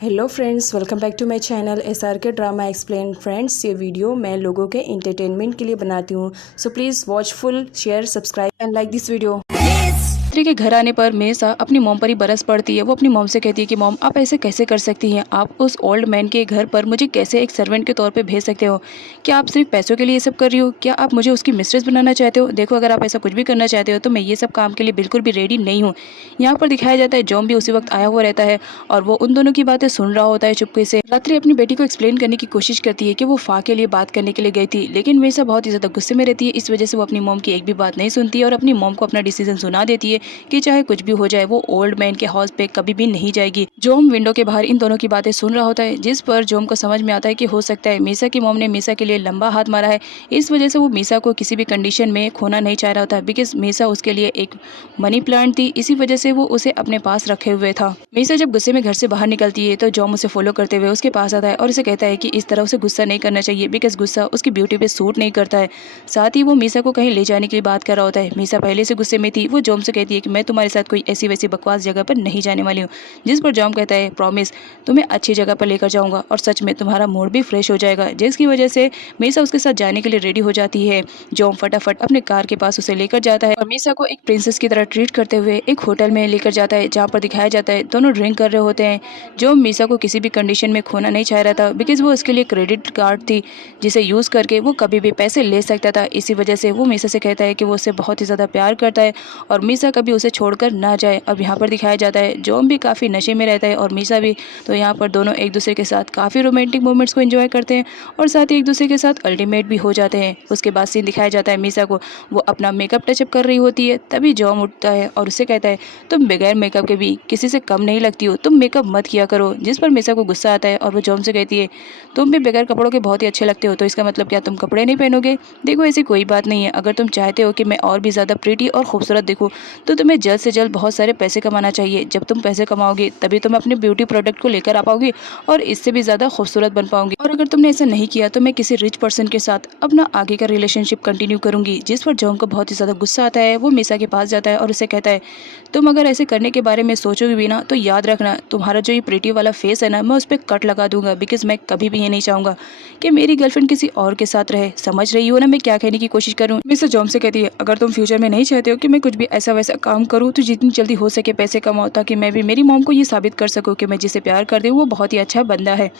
Hello friends, welcome back to my channel SRK drama explain. Friends, ये video मैं लोगों के एंटरटेनमेंट के लिए बनाती हूँ, so please watch full, share, subscribe and like this video. रात्रि के घर आने पर मेसा अपनी मॉम पर ही बरस पड़ती है। वो अपनी मॉम से कहती है कि मॉम, आप ऐसे कैसे कर सकती हैं? आप उस ओल्ड मैन के घर पर मुझे कैसे एक सर्वेंट के तौर पे भेज सकते हो? क्या आप सिर्फ पैसों के लिए ये सब कर रही हो? क्या आप मुझे उसकी मिस्ट्रेस बनाना चाहते हो? देखो, अगर आप ऐसा कुछ भी करना चाहते हो तो मैं ये सब काम के लिए बिल्कुल भी रेडी नहीं हूँ। यहाँ पर दिखाया जाता है जॉम भी उसी वक्त आया हुआ रहता है और वो उन दोनों की बातें सुन रहा होता है चुपके से। रात्रि अपनी बेटी को एक्सप्लेन करने की कोशिश करती है कि वो फा के लिए बात करने के लिए गई थी, लेकिन मेसा बहुत ही ज्यादा गुस्से में रहती है। इस वजह से वो अपनी मॉम की एक भी बात नहीं सुनती है और अपनी मॉम को अपना डिसीजन सुना देती है कि चाहे कुछ भी हो जाए वो ओल्ड मैन के हाउस पे कभी भी नहीं जाएगी। जोम विंडो के बाहर इन दोनों की बातें सुन रहा होता है, जिस पर जोम को समझ में आता है कि हो सकता है मीसा की मॉम ने मीसा के लिए लंबा हाथ मारा है। इस वजह से वो मीसा को किसी भी कंडीशन में खोना नहीं चाह रहा होता, बिकॉज मीसा उसके लिए एक मनी प्लांट थी। इसी वजह से वो उसे अपने पास रखे हुए था। मीसा जब गुस्से में घर से बाहर निकलती है तो जोम उसे फॉलो करते हुए उसके पास आता है और उसे कहता है कि इस तरह उसे गुस्सा नहीं करना चाहिए, बिकॉज गुस्सा उसकी ब्यूटी पे सूट नहीं करता है। साथ ही वो मीसा को कहीं ले जाने की बात कर रहा होता है। मीसा पहले से गुस्से में थी। वो जोम से कहती है कि मैं तुम्हारे साथ कोई ऐसी वैसी बकवास जगह पर नहीं जाने वाली हूँ। जिस पर जॉम कहता है, प्रॉमिस, तुम्हें अच्छी जगह पर लेकर जाऊंगा और सच में तुम्हारा मूड भी फ्रेश हो जाएगा। जिसकी वजह से मीसा उसके साथ जाने के लिए रेडी हो जाती है। जॉम फटाफट अपने कार के पास उसे लेकर जाता है और मीसा को एक प्रिंसेस की तरह ट्रीट करते हुए एक होटल में लेकर जाता है, जहाँ पर दिखाया जाता है दोनों ड्रिंक कर रहे होते हैं। जो मीसा को किसी भी कंडीशन में खोना नहीं चाह रहा था, बिकॉज वो उसके लिए क्रेडिट कार्ड थी जिसे यूज करके वो कभी भी पैसे ले सकता था। इसी वजह से वो मीसा से कहता है कि वो उससे बहुत ही ज्यादा प्यार करता है और मीसा कभी उसे छोड़कर ना जाए। अब यहाँ पर दिखाया जाता है जॉम भी काफ़ी नशे में रहता है और मीसा भी। तो यहाँ पर दोनों एक दूसरे के साथ काफ़ी रोमांटिक मोमेंट्स को एंजॉय करते हैं और साथ ही एक दूसरे के साथ अल्टीमेट भी हो जाते हैं। उसके बाद सीन दिखाया जाता है मीसा को, वो अपना मेकअप टचअप कर रही होती है। तभी जॉम उठता है और उससे कहता है, तुम बगैर मेकअप के भी किसी से कम नहीं लगती हो, तुम मेकअप मत किया करो। जिस पर मीसा को गुस्सा आता है और वो जॉम से कहती है, तुम भी बगैर कपड़ों के बहुत ही अच्छे लगते हो, तो इसका मतलब क्या तुम कपड़े नहीं पहनोगे? देखो, ऐसी कोई बात नहीं है। अगर तुम चाहते हो कि मैं और भी ज़्यादा प्रीटी और खूबसूरत दिखूँ तो तुम्हें जल्द से जल्द बहुत सारे पैसे कमाना चाहिए। जब तुम पैसे कमाओगे तभी तुम अपने ब्यूटी प्रोडक्ट को लेकर आ पाओगी और इससे भी ज़्यादा खूबसूरत बन पाओगी। और अगर तुमने ऐसा नहीं किया तो मैं किसी रिच पर्सन के साथ अपना आगे का रिलेशनशिप कंटिन्यू करूंगी। जिस पर जॉन को बहुत ही ज़्यादा गुस्सा आता है। वो मीसा के पास जाता है और उसे कहता है, तुम अगर ऐसे करने के बारे में सोचोगे भी ना तो याद रखना, तुम्हारा जो ये प्रीटी वाला फेस है ना, मैं उस पर कट लगा दूंगा, बिकॉज मैं कभी भी ये नहीं चाहूंगा कि मेरी गर्लफ्रेंड किसी और के साथ रहे। समझ रही हो ना मैं क्या कहने की कोशिश करूँ? मिस्टर जॉम से कहती है, अगर तुम फ्यूचर में नहीं चाहते हो कि मैं कुछ भी ऐसा वैसा काम करूँ तो जितनी जल्दी हो सके पैसे कमाओ, ताकि मैं भी मेरी मॉम को ये साबित कर सकूँ कि मैं जिसे प्यार करती हूँ वो बहुत ही अच्छा बंदा है।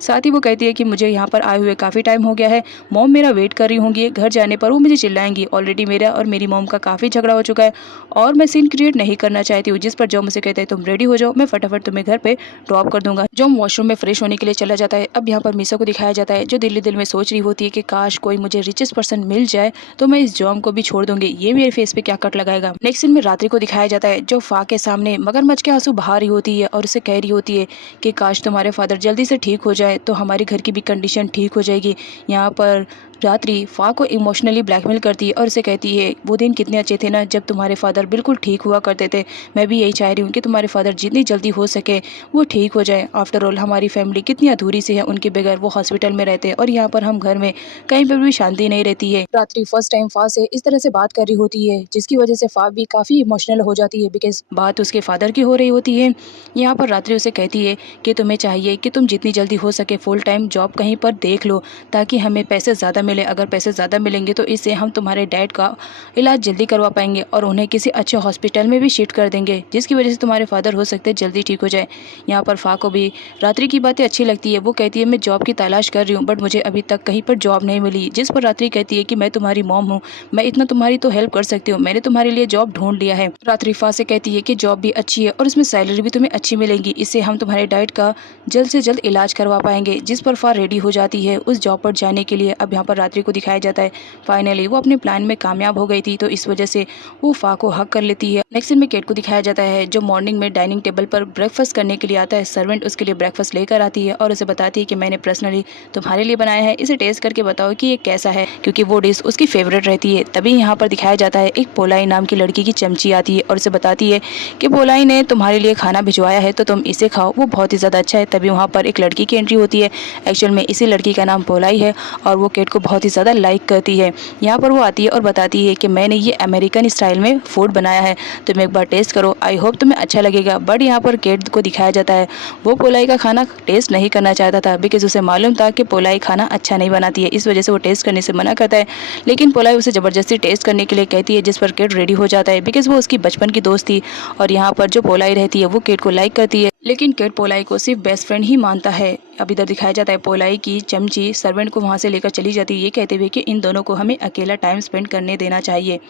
साथ ही वो कहती है कि मुझे यहाँ पर आए हुए काफ़ी टाइम हो गया है, मॉम मेरा वेट कर रही होंगी। घर जाने पर वो मुझे चिल्लाएंगी। ऑलरेडी मेरा और मेरी मॉम का काफ़ी झगड़ा हो चुका है और मैं सीन क्रिएट नहीं करना चाहती हूँ। जिस पर जॉम मुझसे कहते हैं, तुम रेडी हो जाओ, मैं फटाफट तुम्हें घर पे ड्रॉप कर दूंगा। जॉम वॉशरूम में फ्रेश होने के लिए चला जाता है। अब यहाँ पर मीसा को दिखाया जाता है, जो दिल दिल में सोच रही होती है कि काश कोई मुझे रिचेस्ट पर्सन मिल जाए तो मैं इस जॉम को भी छोड़ दूंगी, ये मेरे फेस पे क्या कट लगाएगा। नेक्स्ट सीन में रात्रि को दिखाया जाता है, जो फा के सामने मगरमच्छ के आंसू बहा रही होती है और उसे कह रही होती है कि काश तुम्हारे फादर जल्दी से ठीक हो जाए तो हमारे घर की भी कंडीशन ठीक हो जाएगी। यहाँ पर रात्रि फा को इमोशनली ब्लैकमेल करती है और उसे कहती है, वो दिन कितने अच्छे थे ना जब तुम्हारे फादर बिल्कुल ठीक हुआ करते थे। मैं भी यही चाह रही हूँ कि तुम्हारे फादर जितनी जल्दी हो सके वो ठीक हो जाए। आफ्टर ऑल हमारी फैमिली कितनी अधूरी सी है, उनके बगैर वो हॉस्पिटल में रहते हैं और यहाँ पर हम घर में कहीं पर भी शांति नहीं रहती है। रात्रि फर्स्ट टाइम फा से इस तरह से बात कर रही होती है, जिसकी वजह से फा भी काफ़ी इमोशनल हो जाती है, बिकॉज बात उसके फादर की हो रही होती है। यहाँ पर रात्रि उसे कहती है कि तुम्हें चाहिए कि तुम जितनी जल्दी हो सके फुल टाइम जॉब कहीं पर देख लो, ताकि हमें पैसे ज़्यादा मिले। अगर पैसे ज़्यादा मिलेंगे तो इससे हम तुम्हारे डैड का इलाज जल्दी करवा पाएंगे और उन्हें किसी अच्छे हॉस्पिटल में भी शिफ्ट कर देंगे, जिसकी वजह से तुम्हारे फादर हो सकते हैं जल्दी ठीक हो जाए। यहाँ पर फा को भी रात्रि की बातें अच्छी लगती है। वो कहती है, मैं जॉब की तलाश कर रही हूँ बट मुझे अभी तक कहीं पर जॉब नहीं मिली। जिस पर रात्रि कहती है कि मैं तुम्हारी मॉम हूँ, मैं इतना तुम्हारी तो हेल्प कर सकती हूँ, मैंने तुम्हारे लिए जॉब ढूंढ लिया है। रात्रि फा से कहती है कि जॉब भी अच्छी है और उसमें सैलरी भी तुम्हें अच्छी मिलेगी, इससे हम तुम्हारे डैड का जल्द से जल्द इलाज करवा पाएंगे। जिस पर फा रेडी हो जाती है उस जॉब पर जाने के लिए। अब यहाँ पर रात्रि को दिखाया जाता है, फाइनली वो अपने प्लान में कामयाब हो गई थी, तो इस वजह से वो फा को हक कर लेती है। नेक्स्ट सीन में केट को दिखाया जाता है, जो मॉर्निंग में डाइनिंग टेबल पर ब्रेकफास्ट करने के लिए आता है। सर्वेंट उसके लिए ब्रेकफास्ट लेकर आती है और उसे बताती है कि मैंने पर्सनली तुम्हारे लिए बनाया है, इसे टेस्ट करके बताओ कि ये कैसा है, क्योंकि वो डिश उसकी फेवरेट रहती है। तभी यहाँ पर दिखाया जाता है, एक पोलाई नाम की लड़की की चमची आती है और उसे बताती है कि पोलाई ने तुम्हारे लिए खाना भिजवाया है तो तुम इसे खाओ, वो बहुत ही ज़्यादा अच्छा है। तभी वहाँ पर एक लड़की की एंट्री होती है। एक्चुअल में इसी लड़की का नाम पोलाई है और वो केट को बहुत ही ज़्यादा लाइक करती है। यहाँ पर वो आती है और बताती है कि मैंने ये अमेरिकन स्टाइल में फूड बनाया है, तुम एक बार टेस्ट करो, आई होप तुम्हें अच्छा लगेगा। बट यहाँ पर केट को दिखाया जाता है वो पोलाई का खाना टेस्ट नहीं करना चाहता था, बिकॉज उसे मालूम था कि पोलाई खाना अच्छा नहीं बनाती है, इस वजह से वो टेस्ट करने से मना करता है। लेकिन पोलाई उसे ज़बरदस्ती टेस्ट करने के लिए कहती है, जिस पर केट रेडी हो जाता है, बिकॉज वो उसकी बचपन की दोस्त थी। और यहाँ पर जो पोलाई रहती है वो केट को लाइक करती है, लेकिन केट पोलाई को सिर्फ बेस्ट फ्रेंड ही मानता है। अब इधर दिखाया जाता है पोलाई की चमची सर्वेंट को वहाँ से लेकर चली जाती है, ये कहते हुए कि इन दोनों को हमें अकेला टाइम स्पेंड करने देना चाहिए।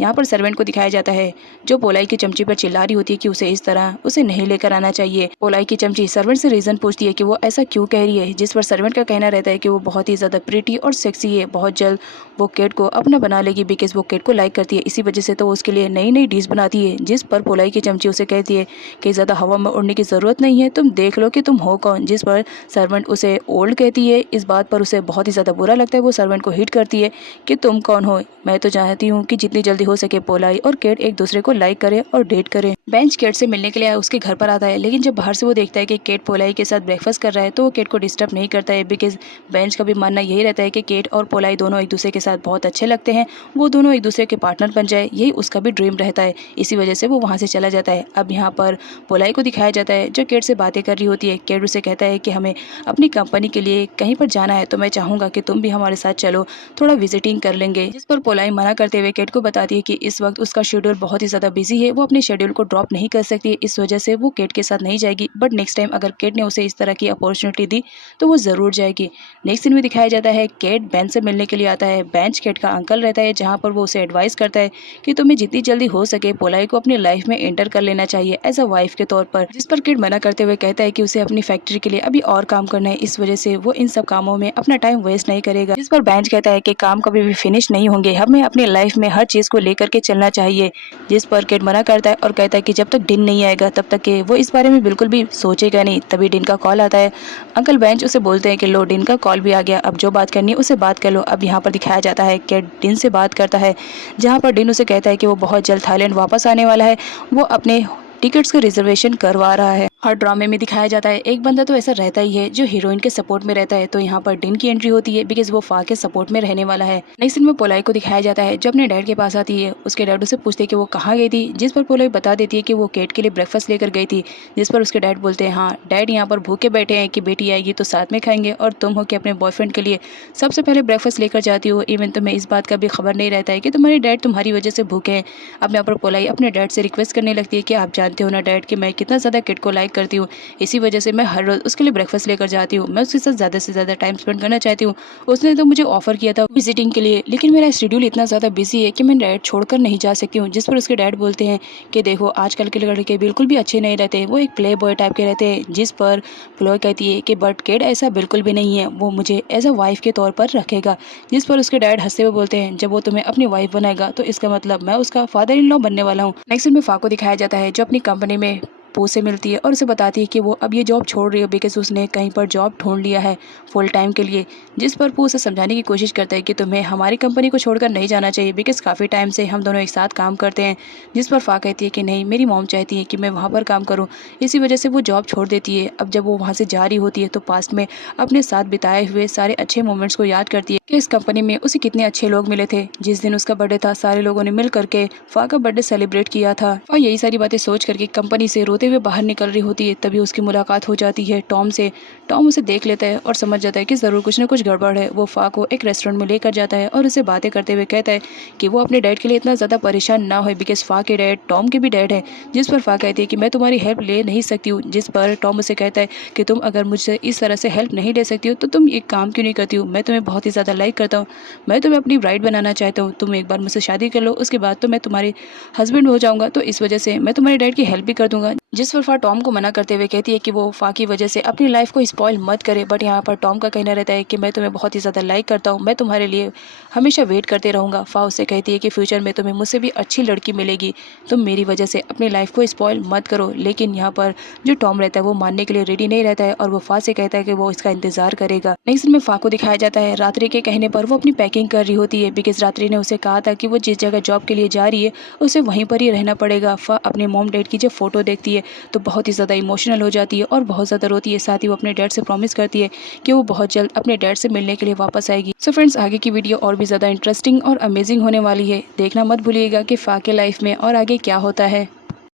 यहाँ पर सर्वेंट को दिखाया जाता है जो पोलाई की चमची पर चिल्ला रही होती है कि उसे इस तरह उसे नहीं लेकर आना चाहिए। पोलाई की चमची सर्वेंट से रीजन पूछती है कि वो ऐसा क्यों कह रही है, जिस पर सर्वेंट का कहना रहता है कि वो बहुत ही ज़्यादा प्रिटी और सेक्सी है, बहुत जल्द वो केट को अपना बना लेगी, बिकॉज वो केट को लाइक करती है, इसी वजह से तो वो उसके लिए नई नई डिश बनाती है। जिस पर पोलाई की चमची उसे कहती है कि ज़्यादा हवा में उड़ने की ज़रूरत नहीं है, तुम देख लो कि तुम हो कौन। जिस पर सर्वेंट उसे ओल्ड कहती है, इस बात पर उसे बहुत ही ज़्यादा बुरा लगता है। वो सर्वेंट को हिट करती है कि तुम कौन हो, मैं तो चाहती हूँ कि जितनी जल्दी हो सके पोलाई और केट एक दूसरे को लाइक करे और डेट करे। बेंच केट से मिलने के लिए उसके घर पर आता है, लेकिन जब बाहर से वो देखता है कि केट पोलाई के साथ ब्रेकफास्ट कर रहा है तो वो केट को डिस्टर्ब नहीं करता है, बिकॉज बेंच का भी मानना यही रहता है कि केट और पोलाई दोनों एक दूसरे के साथ बहुत अच्छे लगते हैं, वो दोनों एक दूसरे के पार्टनर बन जाए, यही उसका भी ड्रीम रहता है, इसी वजह से वो वहाँ से चला जाता है। अब यहाँ पर पोलाई को दिखाया जाता है जो केट से बातें कर रही होती है। केट उसे कहता है कि हमें अपनी कंपनी के लिए कहीं पर जाना है, तो मैं चाहूँगा कि तुम भी हमारे साथ चलो, थोड़ा विजिटिंग कर लेंगे। जिस पर पोलाई मना करते हुए केट को बताती है कि इस वक्त उसका शेड्यूल बहुत ही ज़्यादा बिजी है, वो अपने शेड्यूल को ड्रॉप नहीं कर सकती, इस वजह से वो केट के साथ नहीं जाएगी। बट नेक्स्ट टाइम अगर केट ने उसे इस तरह की अपॉर्चुनिटी दी तो वो ज़रूर जाएगी। नेक्स्ट सीन में दिखाया जाता है केट बेंच से मिलने के लिए आता है। बेंच केट का अंकल रहता है, जहाँ पर वो उसे एडवाइस करता है कि तुम्हें जितनी जल्दी हो सके पोलाई को अपनी लाइफ में एंटर कर लेना चाहिए एज अ वाइफ के तौर पर। जिस पर केट मना करते हुए कहता है कि उसे अपनी फैक्ट्री के लिए अभी और काम करना है, इस वजह से वो इन सब कामों में अपना टाइम वेस्ट नहीं करेगा। जिस पर बेंच कहता है कि काम कभी भी फिनिश नहीं होंगे, हमें अपनी लाइफ में हर चीज़ को लेकर के चलना चाहिए। जिस पर केट मना करता है और कहता है कि जब तक डिन नहीं आएगा तब तक के वो इस बारे में बिल्कुल भी सोचेगा नहीं। तभी डिन का कॉल आता है, अंकल बेंच उसे बोलते हैं कि लो डिन का कॉल भी आ गया, अब जो बात करनी है उसे बात कर लो। अब यहाँ पर दिखाया जाता है कि डिन से बात करता है, जहाँ पर डिन उसे कहता है कि वो बहुत जल्द थाईलैंड वापस आने वाला है, वो अपने टिकट्स का रिजर्वेशन करवा रहा है। हर ड्रामे में दिखाया जाता है एक बंदा तो ऐसा रहता ही है जो हीरोइन के सपोर्ट में रहता है, तो यहाँ पर डिन की एंट्री होती है बिकॉज वो फा के सपोर्ट में रहने वाला है। नेक्स्ट सीन में पोलाई को दिखाया जाता है जो अपने डैड के पास आती है, उसके डैड उसे पूछते हैं कि वो कहाँ गई थी, जिस पर पोलाई बता देती है कि वो केट के लिए ब्रेकफास्ट लेकर गई थी। जिस पर उसके डैड बोलते हैं हाँ डैड यहाँ पर भूखे बैठे हैं कि बेटी आएगी तो साथ में खाएंगे, और तुम हो कि अपने बॉयफ्रेंड के लिए सबसे पहले ब्रेकफास्ट लेकर जाती हो, इवन तुम्हें इस बात का भी खबर नहीं रहता है कि तुम्हारे डैड तुम्हारी वजह से भूखे हैं। अब यहाँ पर पोलाई अपने डैड से रिक्वेस्ट करने लगती है कि आप जानते हो ना डैड कि मैं कितना ज़्यादा केट को लाइक करती हूँ, इसी वजह से मैं हर रोज़ उसके लिए ब्रेकफास्ट लेकर जाती हूँ, मैं उसके साथ ज़्यादा से ज़्यादा टाइम स्पेंड करना चाहती हूँ। उसने तो मुझे ऑफर किया था विजिटिंग के लिए, लेकिन मेरा शेड्यूल इतना ज़्यादा बिजी है कि मैं डैड छोड़कर नहीं जा सकती हूँ। जिस पर उसके डैड बोलते हैं कि देखो आजकल के लड़के बिल्कुल भी अच्छे नहीं रहते, वो एक प्ले बॉय टाइप के रहते हैं। जिस पर प्लोय कहती है कि बट केट ऐसा बिल्कुल भी नहीं है, वो मुझे एज अ वाइफ के तौर पर रखेगा। जिस पर उसके डैड हंसते हुए बोलते हैं जब वो तुम्हें अपनी वाइफ बनाएगा तो इसका मतलब मैं उसका फादर इन लॉ बनने वाला हूँ। नेक्स्ट में फा को दिखाया जाता है जो अपनी कंपनी में पू से मिलती है और उसे बताती है कि वो अब ये जॉब छोड़ रही है बिकॉज उसने कहीं पर जॉब ढूंढ लिया है फुल टाइम के लिए। जिस पर पू उसे समझाने की कोशिश करता है कि तुम्हें हमारी कंपनी को छोड़कर नहीं जाना चाहिए बिकॉज काफ़ी टाइम से हम दोनों एक साथ काम करते हैं। जिस पर फा कहती है कि नहीं मेरी मॉम चाहती है कि मैं वहाँ पर काम करूँ, इसी वजह से वो जॉब छोड़ देती है। अब जब वो वहाँ से जा रही होती है तो पास्ट में अपने साथ बिताए हुए सारे अच्छे मोमेंट्स को याद करती है कि इस कंपनी में उसे कितने अच्छे लोग मिले थे। जिस दिन उसका बर्थडे था सारे लोगों ने मिल करके फा का बर्थडे सेलिब्रेट किया था। और यही सारी बातें सोच करके कंपनी से रोते हुए बाहर निकल रही होती है, तभी उसकी मुलाकात हो जाती है टॉम से। टॉम उसे देख लेता है और समझ जाता है कि ज़रूर कुछ ना कुछ गड़बड़ है। वो फा को एक रेस्टोरेंट में लेकर जाता है और उसे बातें करते हुए कहता है कि वो अपने डैड के लिए इतना ज़्यादा परेशान ना हो बिकॉज फा के डैड टॉम के भी डैड है। जिस पर फा कहती है कि मैं तुम्हारी हेल्प ले नहीं सकती हूँ। जिस पर टॉम उसे कहता है कि तुम अगर मुझसे इस तरह से हेल्प नहीं ले सकती हो तो तुम एक काम क्यों नहीं करती हो, मैं तुम्हें बहुत ही ज़्यादा लाइक करता हूँ, मैं तुम्हें अपनी ब्राइड बनाना चाहता हूँ, तुम एक बार मुझसे शादी कर लो, उसके बाद तो मैं तुम्हारे हस्बैंड हो जाऊँगा, तो इस वजह से मैं तुम्हारे डैड की हेल्प भी कर दूंगा। जिस पर फा टॉम को मना करते हुए कहती है कि वो फा की वजह से अपनी लाइफ को स्पॉइल मत करे, बट यहाँ पर टॉम का कहना रहता है कि मैं तुम्हें बहुत ही ज़्यादा लाइक करता हूँ, मैं तुम्हारे लिए हमेशा वेट करते रहूँगा। फा उससे कहती है कि फ्यूचर में तुम्हें मुझसे भी अच्छी लड़की मिलेगी, तुम मेरी वजह से अपनी लाइफ को स्पॉइल मत करो। लेकिन यहाँ पर जो टॉम रहता है वो मानने के लिए रेडी नहीं रहता है और वो फा से कहता है कि वो इसका इंतजार करेगा। नेक्स्ट में फा को दिखाया जाता है रात्रि के कहने पर वो अपनी पैकिंग कर रही होती है बिकॉज रात्रि ने उसे कहा था कि वो जिस जगह जॉब के लिए जा रही है उसे वहीं पर ही रहना पड़ेगा। फा अपने मॉम डैड की जब फोटो देखती है तो बहुत ही ज़्यादा इमोशनल हो जाती है और बहुत ज़्यादा रोती है। साथ ही वो अपने डैड से प्रॉमिस करती है कि वो बहुत जल्द अपने डैड से मिलने के लिए वापस आएगी। सो फ्रेंड्स, आगे की वीडियो और भी ज़्यादा इंटरेस्टिंग और अमेजिंग होने वाली है। देखना मत भूलिएगा कि फ़ा के लाइफ में और आगे क्या होता है।